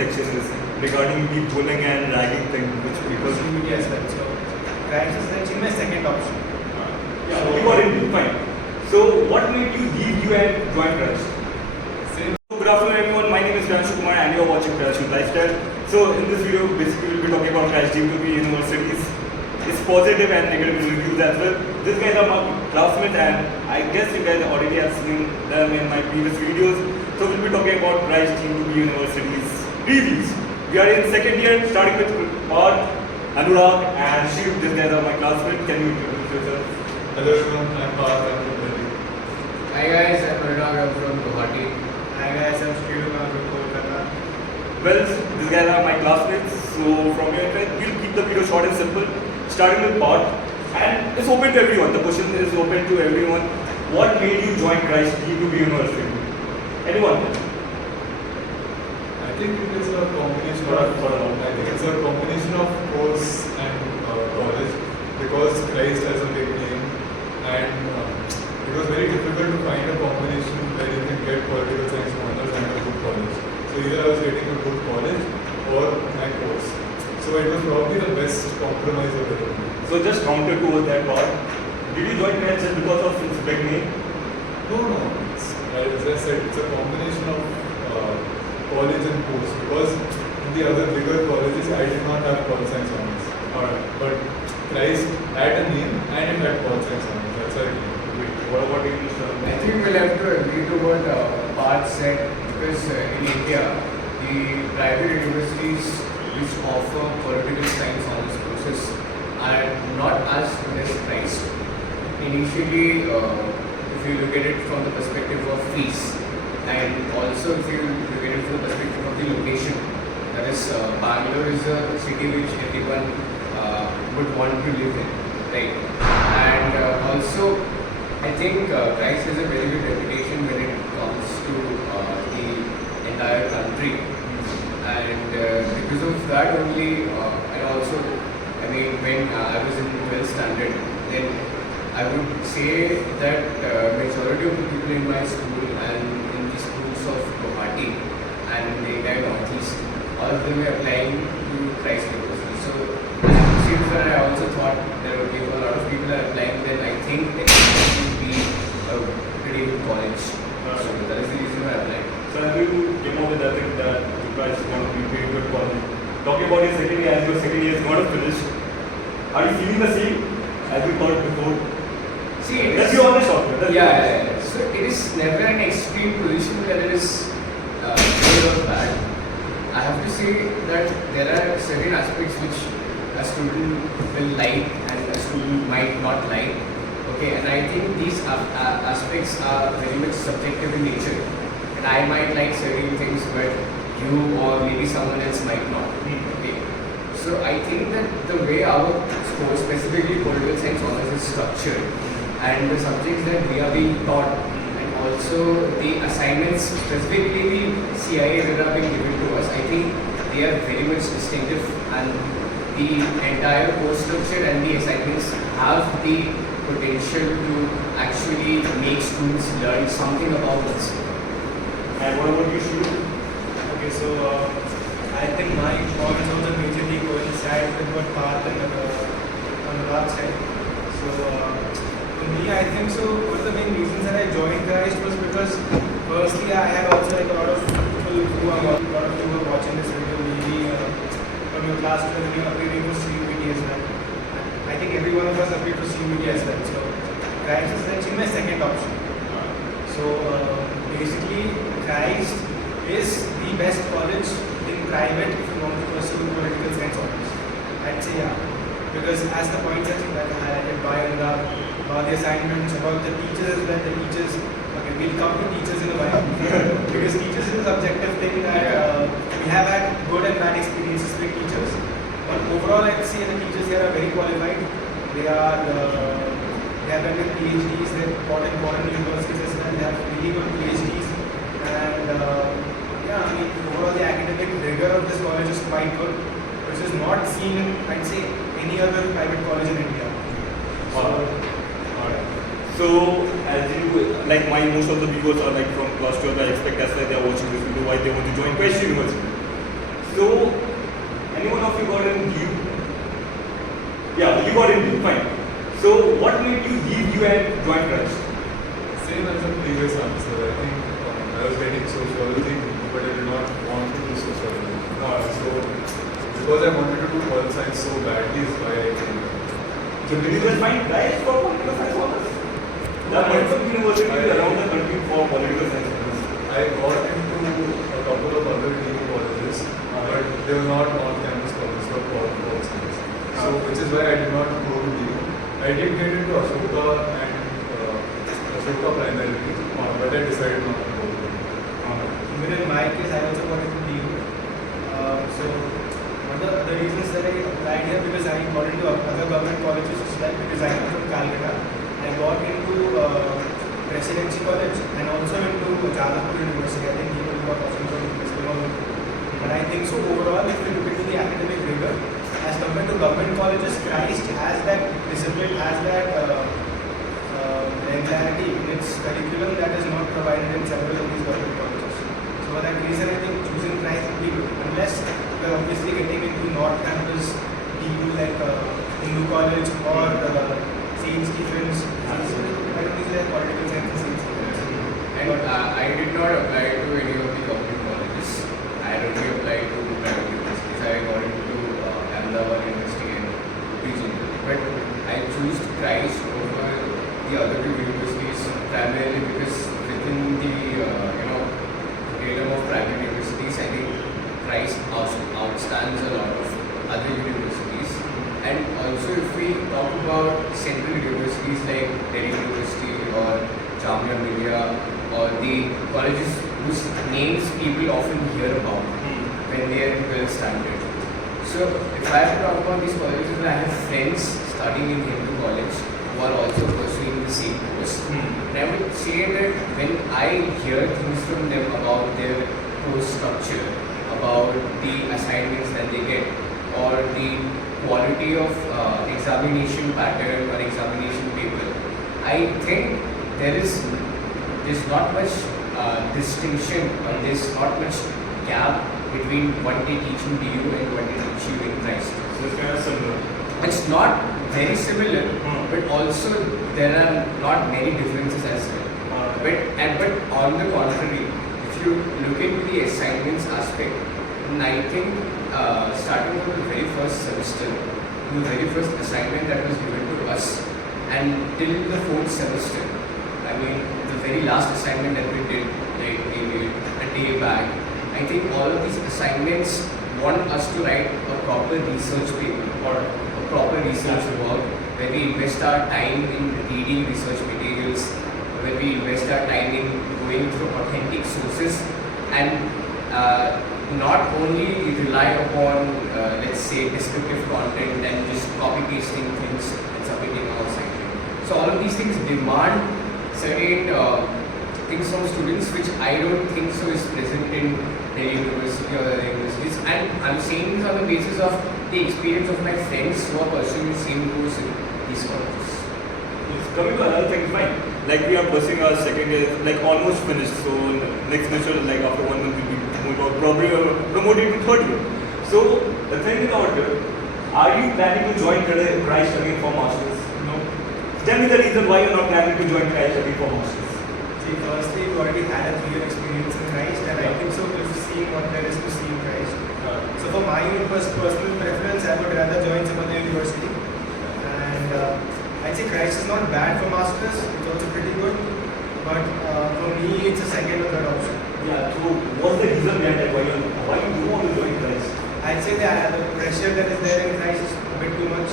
section is regarding the bullying and ragging thing, which people. Social media as well. So Christ is actually my second option. Yeah, so you got it fine. So what made you leave you and join Christ? Good afternoon everyone, my name is Ranshu Kumar and you are watching Christ Lifestyle. So in this video, basically we'll be talking about Christ G2B universities, its positive and negative reviews as well. These guys are my classmates and I guess you guys already have seen them in my previous videos. So we'll be talking about Christ G2B universities reviews. We are in second year, starting with Parth, Anurag and Shiv. These guys are my classmates. Can you introduce yourself? Hello everyone, I'm Parth, I'm from Delhi. Hi guys, I'm Anurag, I'm from Guwahati. Hi guys, I'm Shiv, I'm from Kolkata. Well, these guys are my classmates. So from here, we'll keep the video short and simple. Starting with Parth, and it's open to everyone. The question is open to everyone. What made you join Christ G2B University? Anyone? I think it is a combination of course and college, because Christ has a big name and it was very difficult to find a combination where you can get political science honors and a good college. So either I was getting a good college or my course. So it was probably the best compromise available. So just counter towards that part. Did you join Christ just because of its big name? No. As I said, it's a combination of college and course, because in the other bigger colleges I did not have pol science honors. But Christ had a name and it had pol science honors. That's why I came. What about you, Mr. I think we'll have to agree to what Parth said, because in India, the private universities which offer political science honors courses are not as good as Christ. Initially, if you look at it from the perspective of fees, and also if you look at it from the perspective of the location, that is, Bangalore is a city which everyone would want to live in, right? And also, I think Christ has a very good reputation when it comes to the entire country, and because of that only, and also, I mean, when I was in 12th standard, then I would say that majority of the people in my school and in the schools of Guwahati and the entire Northeast, all of them were applying to Christ University. So since that I also thought there would be a lot of people are applying, then I think it would be a pretty good college. So that is the reason why I applied. So as you came up with that thing that you guys want to be very good college. Talking about your second year, as your second year is not finished, are you feeling the same as you thought before? See, Let's be honest out here. yeah. So it is never an extreme position where it is good or bad. I have to say that there are certain aspects which a student will like and a student might not like. Okay, and I think these aspects are very much subjective in nature. And I might like certain things, but you or maybe someone else might not. Okay. So I think that the way our course, specifically political science honors, is structured, and the subjects that we are being taught, and also the assignments, specifically the CIA that are being given to us, I think they are very much distinctive, and the entire course structure and the assignments have the potential to actually make students learn something about this. And what about you, Shiv? Okay, so I think my points also majorly coincide with what Parth and Anurag said. So for me, I think so. One of the main reasons that I joined Christ was because, firstly, I had also like a lot of people who are watching this video, maybe from your class, when you are appearing for CUET as well. I think every one of us appeared for CUET as well. So Christ is actually my second option. So basically, Christ is the best college in private if you want to pursue political science honors. I'd say yeah, because as the points that highlighted by Anurag, about the assignments, about the teachers as well, the teachers. Okay, we'll come to teachers in a while because teachers is a subjective thing that we have had good and bad experiences with teachers. But overall, I'd say the teachers here are very qualified. They have done with PhDs. They've taught in foreign universities as well. They have really good PhDs. And yeah, I mean, overall the academic rigor of this college is quite good, which is not seen in, I'd say, any other private college in India. So, as you, like most of the viewers are like from class 12, I expect that's why they are watching this video, why they want to join Christ University. So, anyone of you got in DU? Yeah, you got in DU, fine. So, what made you leave DU and join Christ? Same as the previous answer. I think I was getting sociology, but I did not want to do sociology. So, because I wanted to do political science so badly, is why I came. So, did you just find Christ for political science honors? There are multiple universities around the country for political science honors. I got into a couple of other degree colleges, but they were not on-campus colleges for political science. So, which is why I did not go to DU. I did get into Ashoka and Ashoka primarily, but I decided not to go to DU. Even in my case, I also got into DU. So one of the reasons that I applied here, because I got into other government colleges, like because I am from Calcutta. I got into Presidency College and also into Jalapur University. I think people who are watching from West Bengal. But I think so overall, if you look into the academic rigor, as compared to government colleges, Christ has that discipline, has that regularity in its curriculum that is not provided in several of these government colleges. So for that reason, I think choosing Christ would be good. Unless we are obviously getting into North Campus, DU like Hindu College or St. Stephen's. I don't think they have political science in St. Stephen's. And I did not apply to any of the government colleges. I had only applied to private universities. I got into Ahmedabad University and region. But I chose Christ over the other two universities primarily because within the realm of private universities, I think Christ outstands a lot of other universities. And also, if we talk about central universities like Delhi University or Jamia Millia or the colleges whose names people often hear about when they are well standard. So, if I have to talk about these colleges, I have friends studying in Hindu College who are also pursuing the same course. And I would say that when I hear things from them about their course structure, about the assignments that they get, or the quality of examination pattern or examination paper, I think there's not much distinction or there's not much gap between what they teach in DU and what they teach you in Christ. So, it's kind of similar. It's not very similar, but also there are not many differences as well. But on the contrary, if you look into the assignments aspect, then I think starting from the very first semester, the very first assignment that was given to us, and till the fourth semester, I mean the very last assignment that we did, like maybe a day back, I think all of these assignments want us to write a proper research paper or a proper research work where we invest our time in reading research materials, where we invest our time in going through authentic sources and not only rely upon, let's say, descriptive content and just copy pasting things and submitting our assignment. So all of these things demand certain things from students, which I don't think so is present in Delhi University or other universities. And I'm saying this on the basis of the experience of my friends who are pursuing the same course in these colleges. Coming to another thing, fine. Like we are pursuing our second year, like almost finished. So next semester, like after 1 month, we'll be moved out, probably promoted to third year. So the thing is out here, are you planning to join Christ again for masters? No. Tell me the reason why you're not planning to join Christ again for masters. See, firstly, you already had a 3-year experience in Christ, and I think so we've seen what there is to see in Christ. So for my own personal preference, I would rather join some other university. And I'd say Christ is not bad for masters, it's also pretty good. But for me, it's a second or third option. Yeah, so what's the reason behind that? Why you don't want to join Christ? I'd say the pressure that is there in Christ is a bit too much.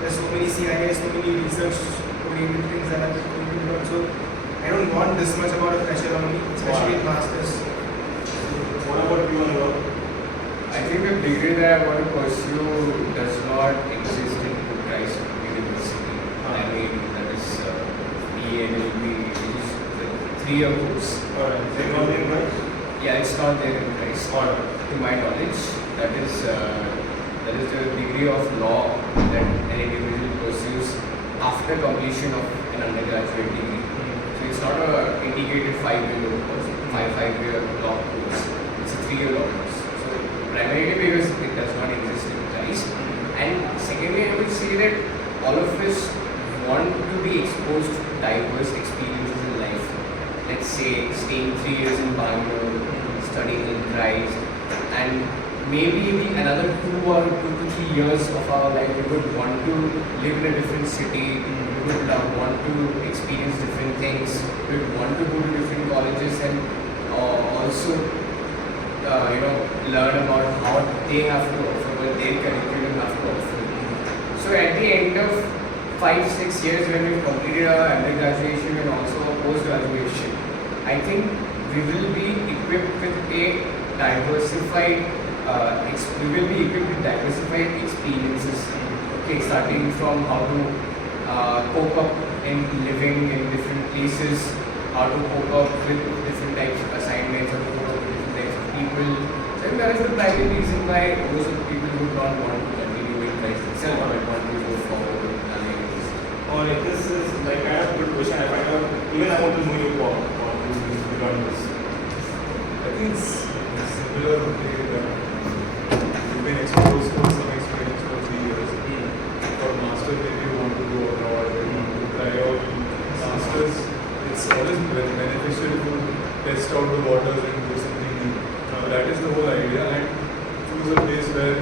There's so many CIS, so many research-oriented things that I'm going to do. So I don't want this much amount of pressure on me, especially in masters. What about you, Anurag? I think the degree that I want to pursue does not exist in Christ University. I mean, that is BNLB, which is the 3-year course. They're not in Christ? Yeah, it's not there in Christ. To my knowledge, that is the degree of law that an individual pursues after completion of an undergraduate degree. So it's not a integrated 5-year course, 5-year law course. It's a 3-year law course. So primarily 3 years in Bangalore, studying in Christ, and maybe another 2 to 3 years of our life we would want to live in a different city, we would want to experience different things, we would want to go to different colleges and also learn about how they have to offer, what their curriculum have to offer. So at the end of 5-6 years when we've completed our undergraduation and also our post-graduation, I think we will be equipped with diversified experiences. Okay, starting from how to cope up in living in different places, how to cope up with different types of assignments, how to cope up with different types of people. So I think that is the primary reason why most of the people who don't want to continue in Christ itself or want to go forward with analysis. Or if this is like kind of a good question, I find out even I want to know your views regarding this. I think it's similar only that you've been exposed to some experience for 3 years. For master, maybe you want to go abroad, you want to try out masters. It's always beneficial to test out the waters and do something new. That is the whole idea, and choose a place where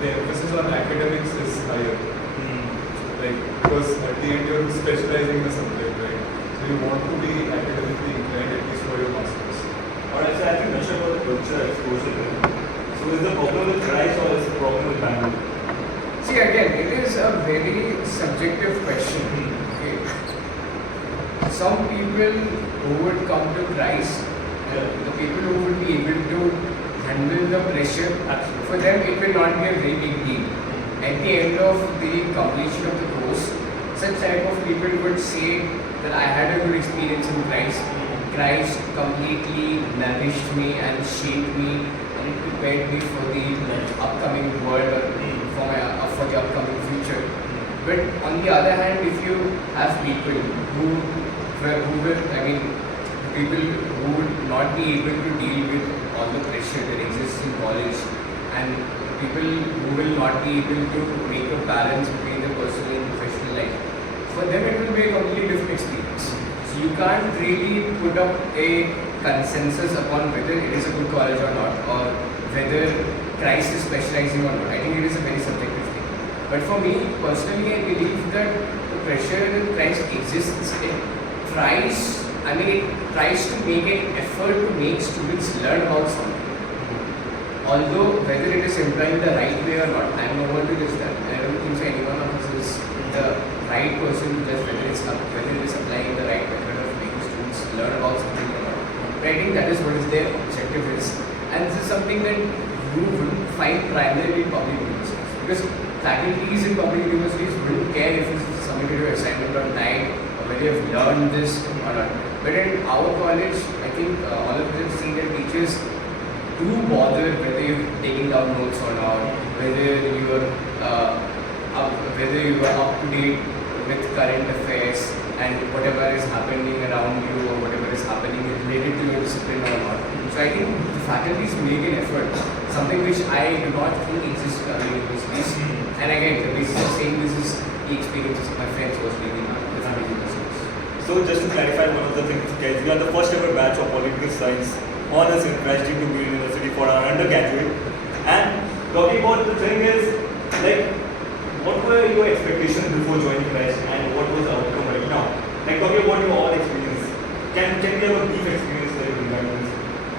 the emphasis on academics is higher. Like, because at the end you're specializing in a subject, right? So you want to be academically inclined at least for your masters. Alright, so I think mentioned about the culture exposure. So is the problem with Christ or is the problem with Bangalore? See, again, it is a very subjective question. Okay. Some people who would come to Christ, the people who would be able to handle the pressure, for them it will not be a very big deal. At the end of the completion of the course, such type of people would say that I had a good experience in Christ. Christ completely nourished me and shaped me and it prepared me for the upcoming world or for the upcoming future. But on the other hand, if you have people people who would not be able to deal with all the pressure that exists in college, and people who will not be able to make a balance between the personal and professional life, for them it will be a completely different experience. So you can't really put up a consensus upon whether it is a good college or not, or whether Christ is specializing or not. I think it is a very subjective thing. But for me personally, I believe that the pressure that Christ exists, it tries to make an effort to make students learn about something. Although whether it is implying the right way or not, I am no one to judge that. I don't think so anyone of us is the right person to judge whether it is applying the right method of making students learn about something or not. But I think that is what is their objective is. And this is something that you will find primarily in public universities. Because faculties in public universities wouldn't care if you submitted your assignment on time or whether you have learned this or not. But in our college, I think all of us have seen that teachers do bother whether you're taking down notes or not, whether you are up to date with current affairs and whatever is happening around you or whatever is happening related to your discipline or not. So I think the faculties make an effort, something which I do not think exists in other universities. And again, the basis of saying this is the experiences of my friends who was living in different universities. So just to clarify one of the things, guys, we are the first ever batch of political science honors in Christ University for our undergraduate. And talking about the thing is, like, what were your expectations before joining Christ and what was the outcome right now? Like talking about your all experience, can we have a brief experience regarding this?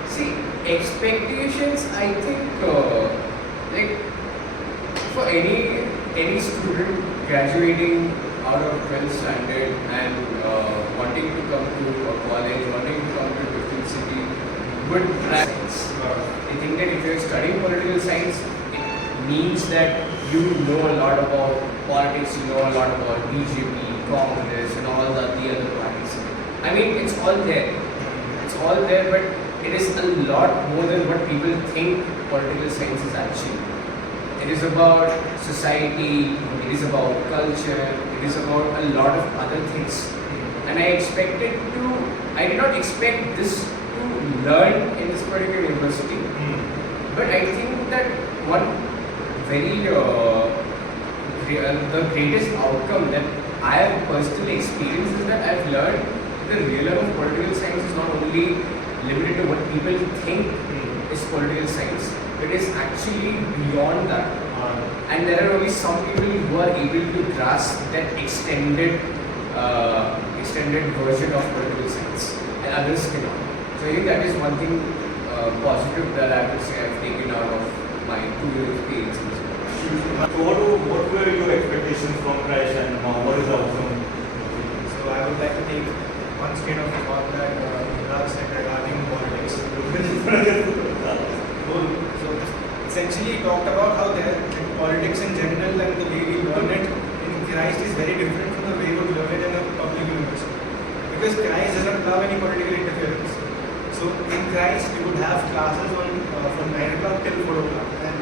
See, expectations, I think, like for any student graduating out of 12th standard and wanting to come to a college, wanting to come to a different city, would try science. I think that if you're studying political science, it means that you know a lot about politics, you know a lot about BJP, Congress, and all the other parties. I mean, it's all there. It's all there, but it is a lot more than what people think political science is actually. It is about society, it is about culture, it is about a lot of other things. And I did not expect this to learn in this particular university. But I think that one very, the greatest outcome that I have personally experienced is that I've learned the realm of political science is not only limited to what people think is political science, it is actually beyond that. And there are only some people who are able to grasp that extended version of political science, and others cannot. So I think that is one thing positive that I would say I've taken out of my 2-year experience in this college. So what were your expectations from Crash and what is the outcome? So I would like to take one straight off the thought that Raj said regarding politics. So essentially he talked about how politics in general and the way we learn it in Christ is very different from the way we would learn it in a public university. Because Christ doesn't allow any political interference. So in Christ we would have classes on from 9 o'clock till 4 o'clock, and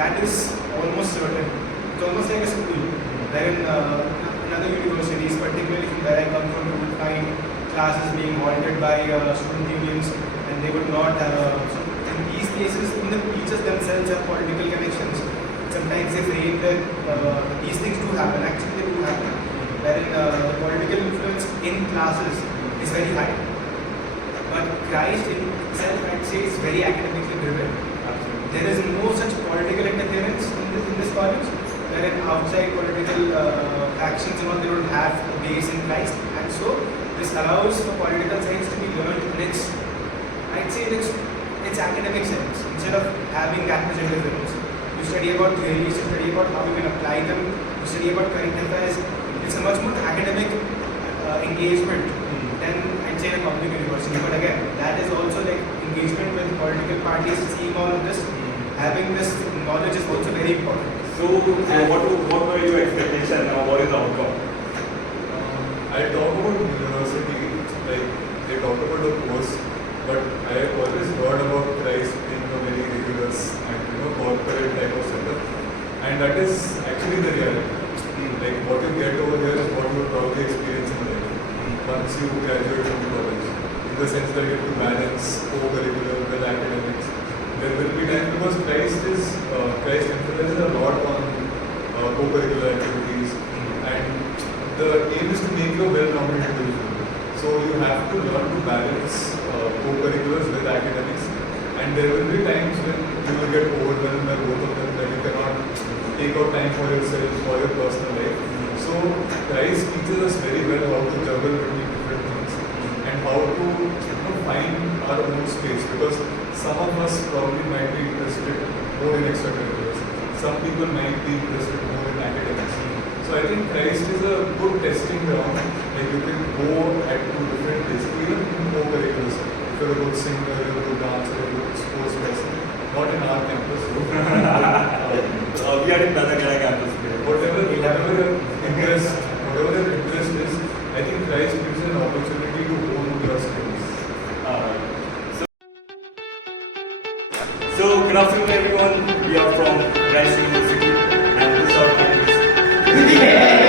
that is almost certain. It's almost like a school, wherein in other universities, particularly from where I come from, you would find classes being halted by student unions, and they would not so in these cases, even the teachers themselves have political connections. Sometimes they frame that these things do happen, actually they do happen, wherein the political influence in classes is very high. But Christ in itself, I'd say, is very academically driven. Absolutely. There is no such political interference in this college, wherein outside political factions and all, they don't have a base in Christ. And so, this allows for political science to be learned in its, I'd say, in its academic sense. Instead of having that much interference, you study about theories, you study about how you can apply them, you study about current affairs. It's a much more academic engagement than I'd say in a public university. But again, that is also like engagement with political parties, seeing all of this, having this knowledge is also very important. So what were your expectations and what is the outcome? I talk about university, like they talk about the course, but I have always heard about Christ being a very rigorous and corporate type of setup, and that is actually the reality. Like what you get over here is what you will probably experience in life once you graduate from college. In the sense that you have to balance co-curricular with academics. There will be times because Christ emphasizes a lot on co-curricular activities, and the aim is to make you a well-rounded individual. So you have to learn to balance co-curriculars with academics, and there will be times when you will get overwhelmed by both of them, that you cannot take out time for yourself, for your personal life. So Christ teaches us very well how to juggle between different things and how to find our own space, because some of us probably might be interested more in extracurriculars. Some people might be interested more in academics. So I think Christ is a good testing ground. Like you can go at two different places, even in co-curriculars. If you're a good singer, you're a good dancer, you're a good sports person. Not in our campus. We are in Bangalore campus. Whatever your interest is, I think Christ gives you an opportunity to hone your skills. So good afternoon everyone. We are from Rice University and this is our campus.